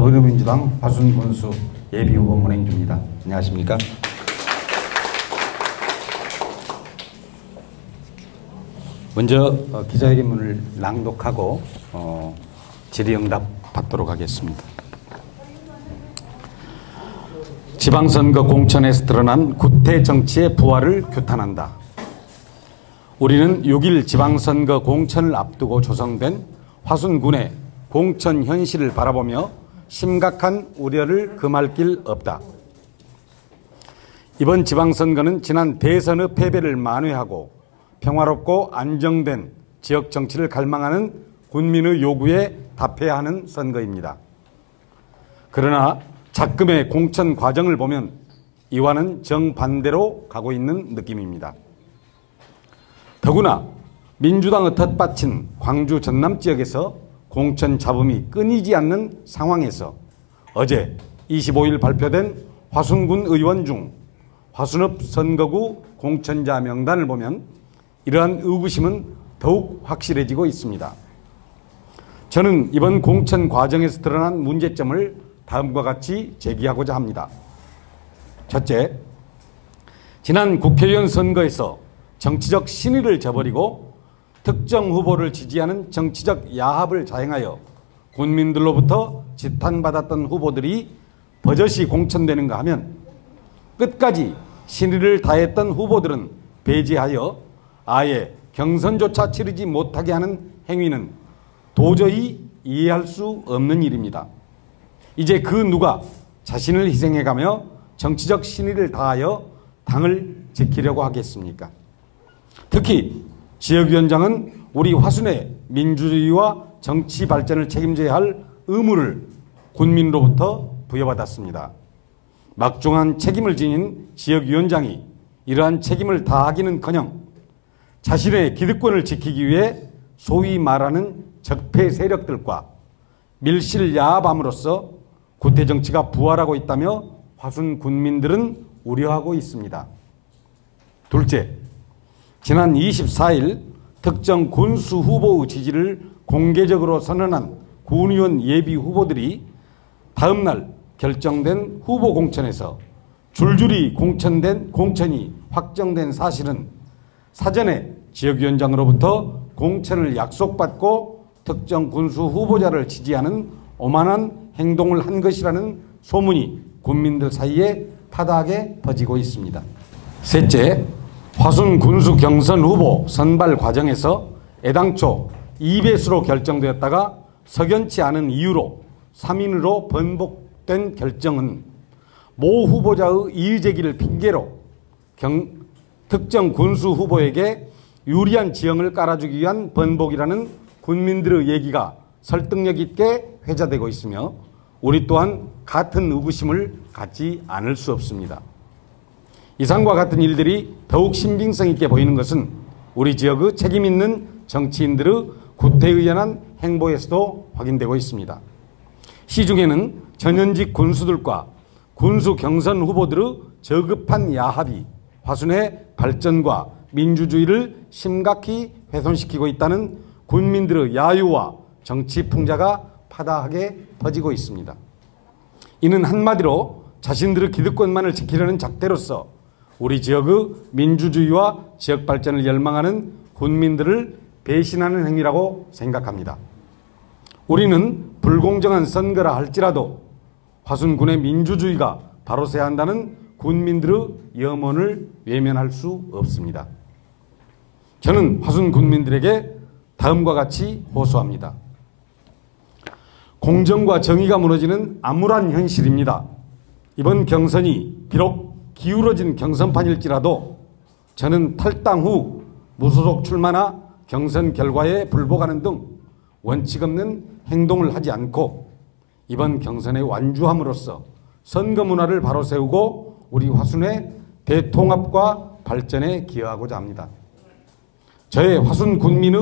더불어민주당 화순군수 예비후보 문행주입니다. 안녕하십니까? 먼저 기자회견문을 낭독하고 질의응답 받도록 하겠습니다. 지방선거 공천에서 드러난 구태 정치의 부활을 규탄한다. 우리는 6일 지방선거 공천을 앞두고 조성된 화순군의 공천 현실을 바라보며 심각한 우려를 금할 길 없다. 이번 지방선거는 지난 대선의 패배를 만회하고 평화롭고 안정된 지역 정치를 갈망하는 군민의 요구에 답해야 하는 선거입니다. 그러나 작금의 공천 과정을 보면 이와는 정반대로 가고 있는 느낌입니다. 더구나 민주당의 텃밭인 광주 전남 지역에서 공천 잡음이 끊이지 않는 상황에서 어제 25일 발표된 화순군 의원 중 화순읍 선거구 공천자 명단을 보면 이러한 의구심은 더욱 확실해지고 있습니다. 저는 이번 공천 과정에서 드러난 문제점을 다음과 같이 제기하고자 합니다. 첫째, 지난 국회의원 선거에서 정치적 신의를 저버리고 특정 후보를 지지하는 정치적 야합을 자행하여 국민들로부터 지탄받았던 후보들이 버젓이 공천되는가 하면 끝까지 신의를 다했던 후보들은 배제하여 아예 경선조차 치르지 못하게 하는 행위는 도저히 이해할 수 없는 일입니다. 이제 그 누가 자신을 희생해가며 정치적 신의를 다하여 당을 지키려고 하겠습니까? 특히 지역위원장은 우리 화순의 민주주의와 정치 발전을 책임져야 할 의무를 군민으로부터 부여받았습니다. 막중한 책임을 지닌 지역위원장이 이러한 책임을 다하기는커녕 자신의 기득권을 지키기 위해 소위 말하는 적폐 세력들과 밀실야합함으로써 구태정치가 부활하고 있다며 화순 군민들은 우려하고 있습니다. 둘째, 지난 24일 특정 군수 후보의 지지를 공개적으로 선언한 군의원 예비 후보들이 다음날 결정된 후보 공천에서 줄줄이 공천이 확정된 사실은 사전에 지역위원장으로부터 공천을 약속받고 특정 군수 후보자를 지지하는 오만한 행동을 한 것이라는 소문이 국민들 사이에 파다하게 퍼지고 있습니다. 셋째, 화순 군수 경선 후보 선발 과정에서 애당초 2배수로 결정되었다가 석연치 않은 이유로 3인으로 번복된 결정은 모 후보자의 이의제기를 핑계로 특정 군수 후보에게 유리한 지형을 깔아주기 위한 번복이라는 국민들의 얘기가 설득력 있게 회자되고 있으며 우리 또한 같은 의구심을 갖지 않을 수 없습니다. 이상과 같은 일들이 더욱 신빙성 있게 보이는 것은 우리 지역의 책임 있는 정치인들의 구태의연한 행보에서도 확인되고 있습니다. 시중에는 전현직 군수들과 군수 경선 후보들의 저급한 야합이 화순의 발전과 민주주의를 심각히 훼손시키고 있다는 국민들의 야유와 정치 풍자가 파다하게 퍼지고 있습니다. 이는 한마디로 자신들의 기득권만을 지키려는 작대로서 우리 지역의 민주주의와 지역 발전을 열망하는 국민들을 배신하는 행위라고 생각합니다. 우리는 불공정한 선거라 할지라도 화순군의 민주주의가 바로 서야 한다는 국민들의 염원을 외면할 수 없습니다. 저는 화순 국민들에게 다음과 같이 호소합니다. 공정과 정의가 무너지는 암울한 현실입니다. 이번 경선이 비록 기울어진 경선판일지라도 저는 탈당 후 무소속 출마나 경선 결과에 불복하는 등 원칙 없는 행동을 하지 않고 이번 경선에 완주함으로써 선거 문화를 바로 세우고 우리 화순의 대통합과 발전에 기여하고자 합니다. 저의 화순 군민의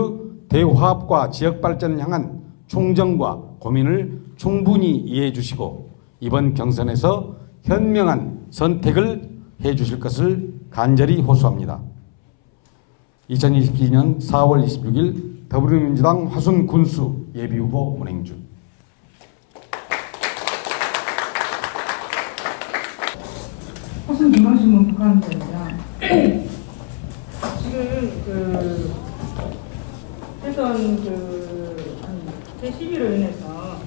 대화합과 지역 발전을 향한 충정과 고민을 충분히 이해해 주시고 이번 경선에서 현명한 선택을 해 주실 것을 간절히 호소합니다. 2022년 4월 26일 더불어민주당 화순 군수 예비후보 문행주. 화순중앙신문 북한입니다. 지금 최선 제11로 인해서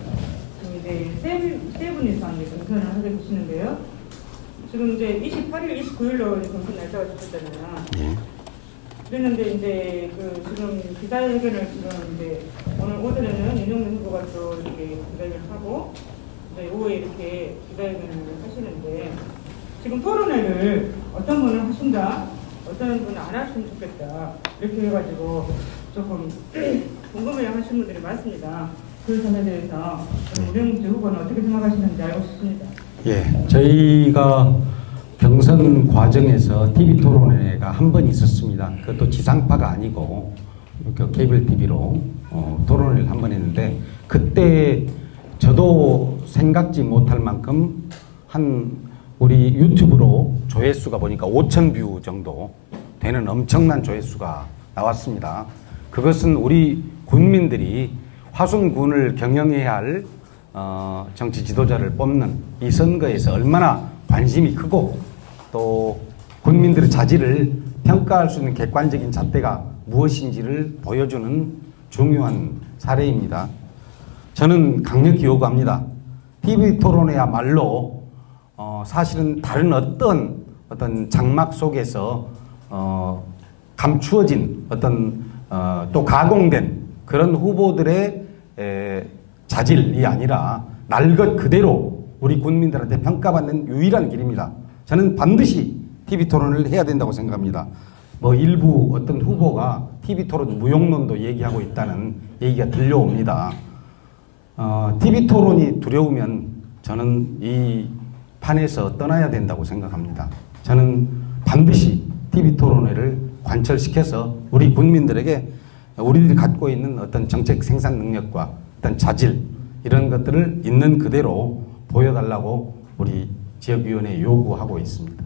이제 세 분이서 경선을 하게 되시는데요. 지금 이제 28일, 29일로 경선 날짜가 잡혔잖아요. 예. 그랬는데 이제 지금 기자회견을 지금 이제 오늘 오전에는 윤석열 후보가 또 이렇게 기자회견을 하고 이제 오후에 이렇게 기자회견을 하시는데 지금 토론회를 어떤 분은 하신다, 어떤 분은 안 하시면 좋겠다 이렇게 해가지고 조금 궁금해 하시는 분들이 많습니다. 그 점에 대해서 우병재 후보는 어떻게 생각하시는지 알고 싶습니다. 예, 저희가 경선 과정에서 TV 토론회가 한 번 있었습니다. 그것도 지상파가 아니고 케이블 TV로 토론회를 한 번 했는데 그때 저도 생각지 못할 만큼 우리 유튜브로 조회수가 보니까 5천 뷰 정도 되는 엄청난 조회수가 나왔습니다. 그것은 우리 군민들이 화순군을 경영해야 할 정치 지도자를 뽑는 이 선거에서 얼마나 관심이 크고 또 국민들의 자질을 평가할 수 있는 객관적인 잣대가 무엇인지를 보여주는 중요한 사례입니다. 저는 강력히 요구합니다. TV 토론회야말로 사실은 다른 어떤 장막 속에서 감추어진 또 가공된 그런 후보들의 자질이 아니라 날 것 그대로 우리 국민들한테 평가받는 유일한 길입니다. 저는 반드시 TV 토론을 해야 된다고 생각합니다. 일부 어떤 후보가 TV 토론 무용론도 얘기하고 있다는 얘기가 들려옵니다. TV 토론이 두려우면 저는 이 판에서 떠나야 된다고 생각합니다. 저는 반드시 TV 토론회를 관철시켜서 우리 국민들에게 우리들이 갖고 있는 어떤 정책 생산 능력과 어떤 자질 이런 것들을 있는 그대로 보여달라고 우리 지역위원회에 요구하고 있습니다.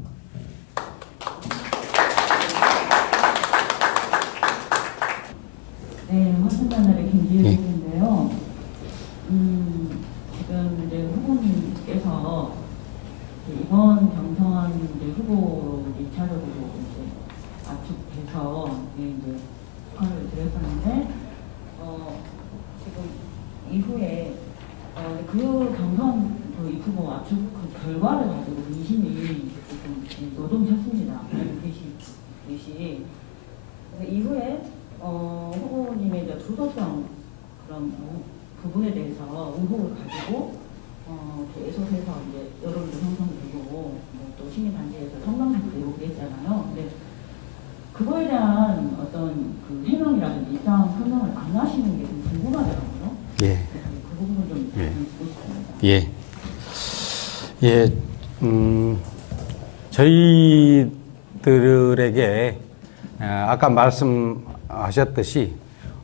네, 화순단날의 김지혜인데요. 지금 이제 후보님께서 이번 경선 후보 2차적으로 이제 압축해서 이제 축하를 드렸었는데 지금 이후에 그 경선 이 후보 압축 결과를 가지고 민심이 조금 노동쳤습니다. 계시 이후에 후보님의 주도성 그런 부분에 대해서 의혹을 가지고 계속해서 이제 여론도 형성되고 또 시민단체에서 성명도 내고 그랬잖아요. 근데 그거에 대한 어떤 해명이라든지 입장 설명을 안 하시는 게 좀 궁금하더라고요. 예. 그 부분 좀 듣고 싶습니다. 예. 예. 저희들에게 아까 말씀하셨듯이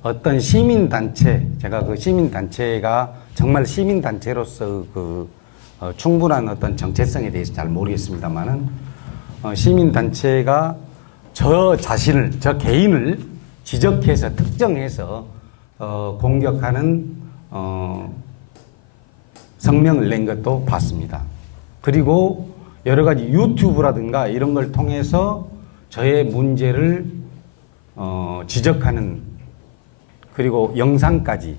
어떤 시민단체, 제가 그 시민단체가 정말 시민단체로서 충분한 어떤 정체성에 대해서 잘 모르겠습니다만은 시민단체가 저 개인을 지적해서 특정해서 공격하는 성명을 낸 것도 봤습니다. 그리고 여러 가지 유튜브라든가 이런 걸 통해서 저의 문제를 지적하는 그리고 영상까지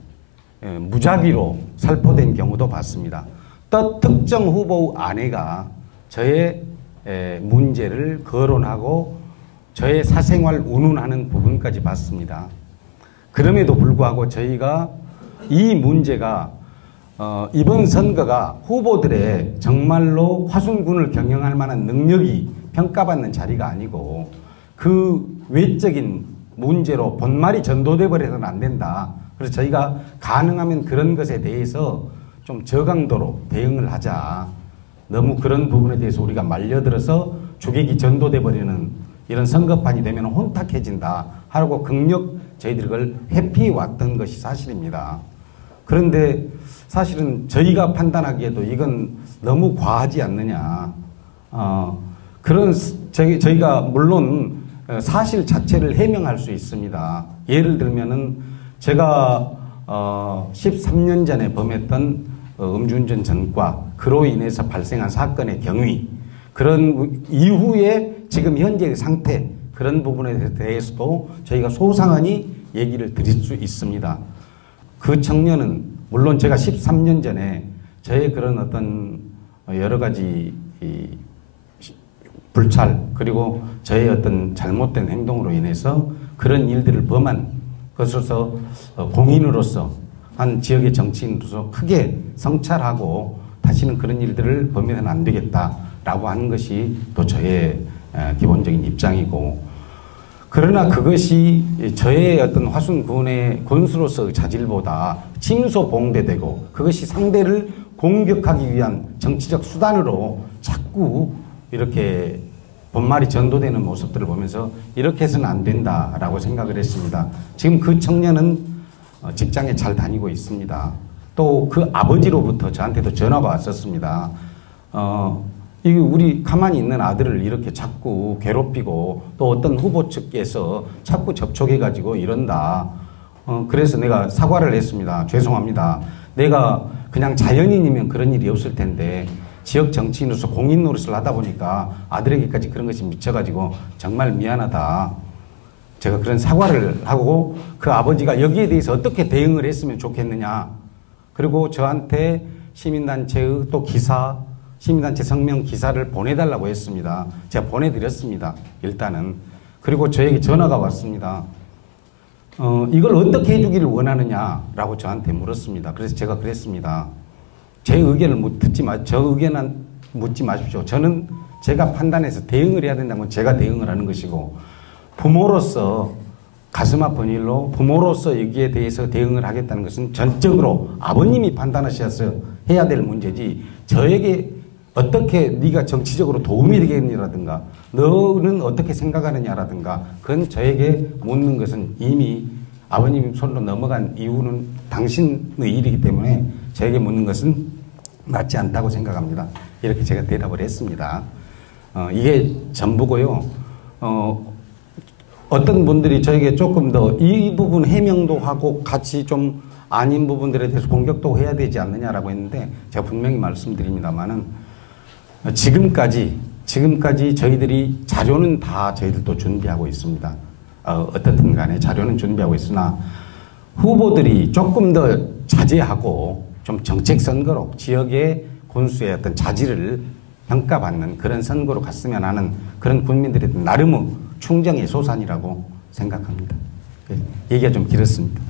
무작위로 살포된 경우도 봤습니다. 또 특정 후보 아내가 저의 문제를 거론하고 저의 사생활 운운하는 부분까지 봤습니다. 그럼에도 불구하고 저희가 이 문제가 이번 선거가 후보들의 정말로 화순군을 경영할 만한 능력이 평가받는 자리가 아니고 그 외적인 문제로 본말이 전도돼 버려서는 안 된다. 그래서 저희가 가능하면 그런 것에 대해서 좀 저강도로 대응을 하자. 너무 그런 부분에 대해서 우리가 말려들어서 주객이 전도돼 버리는 이런 선거판이 되면 혼탁해진다 하고 극력 저희들이 그걸 회피해왔던 것이 사실입니다. 그런데 사실은 저희가 판단하기에도 이건 너무 과하지 않느냐. 저희가 물론 사실 자체를 해명할 수 있습니다. 예를 들면은 제가 13년 전에 범했던 음주운전 전과 그로 인해서 발생한 사건의 경위, 그런 이후에 지금 현재의 상태 그런 부분에 대해서도 저희가 소상하니 얘기를 드릴 수 있습니다. 그 청년은 물론 제가 13년 전에 저의 그런 어떤 여러 가지 불찰 그리고 저의 어떤 잘못된 행동으로 인해서 그런 일들을 범한 것으로서 공인으로서 한 지역의 정치인으로서 크게 성찰하고 다시는 그런 일들을 범해서는 안 되겠다라고 하는 것이 또 저의 기본적인 입장이고, 그러나 그것이 저의 어떤 화순군의 군수로서의 자질보다 침소봉대되고 그것이 상대를 공격하기 위한 정치적 수단으로 자꾸 이렇게 본말이 전도되는 모습들을 보면서 이렇게 해서는 안 된다라고 생각을 했습니다. 지금 그 청년은 직장에 잘 다니고 있습니다. 또 그 아버지로부터 저한테도 전화가 왔었습니다. 이게 우리 가만히 있는 아들을 이렇게 자꾸 괴롭히고 또 어떤 후보 측에서 자꾸 접촉해가지고 이런다. 그래서 내가 사과를 했습니다. 죄송합니다. 내가 그냥 자연인이면 그런 일이 없을 텐데 지역 정치인으로서 공인 노릇을 하다 보니까 아들에게까지 그런 것이 미쳐가지고 정말 미안하다. 제가 그런 사과를 하고 그 아버지가 여기에 대해서 어떻게 대응을 했으면 좋겠느냐. 그리고 저한테 시민단체의 또 기사, 시민단체 성명 기사를 보내달라고 했습니다. 제가 보내드렸습니다. 일단은. 그리고 저에게 전화가 왔습니다. 이걸 어떻게 해주기를 원하느냐라고 저한테 물었습니다. 그래서 제가 그랬습니다. 제 의견을 저 의견은 묻지 마십시오. 저는 제가 판단해서 대응을 해야 된다면 제가 대응을 하는 것이고, 부모로서 가슴 아픈 일로 부모로서 여기에 대해서 대응을 하겠다는 것은 전적으로 아버님이 판단하셔서 해야 될 문제지, 저에게 어떻게 네가 정치적으로 도움이 되겠느냐라든가 너는 어떻게 생각하느냐라든가 그건 저에게 묻는 것은 이미 아버님 손으로 넘어간 이유는 당신의 일이기 때문에 저에게 묻는 것은 맞지 않다고 생각합니다. 이렇게 제가 대답을 했습니다. 이게 전부고요. 어떤 분들이 저에게 조금 더 이 부분 해명도 하고 같이 좀 아닌 부분들에 대해서 공격도 해야 되지 않느냐라고 했는데, 제가 분명히 말씀드립니다만은 지금까지 저희들이 자료는 다 저희들도 준비하고 있습니다. 어떻든 간에 자료는 준비하고 있으나 후보들이 조금 더 자제하고 좀 정책 선거로 지역의 군수의 어떤 자질을 평가받는 그런 선거로 갔으면 하는 그런 국민들의 나름의 충정의 소산이라고 생각합니다. 얘기가 좀 길었습니다.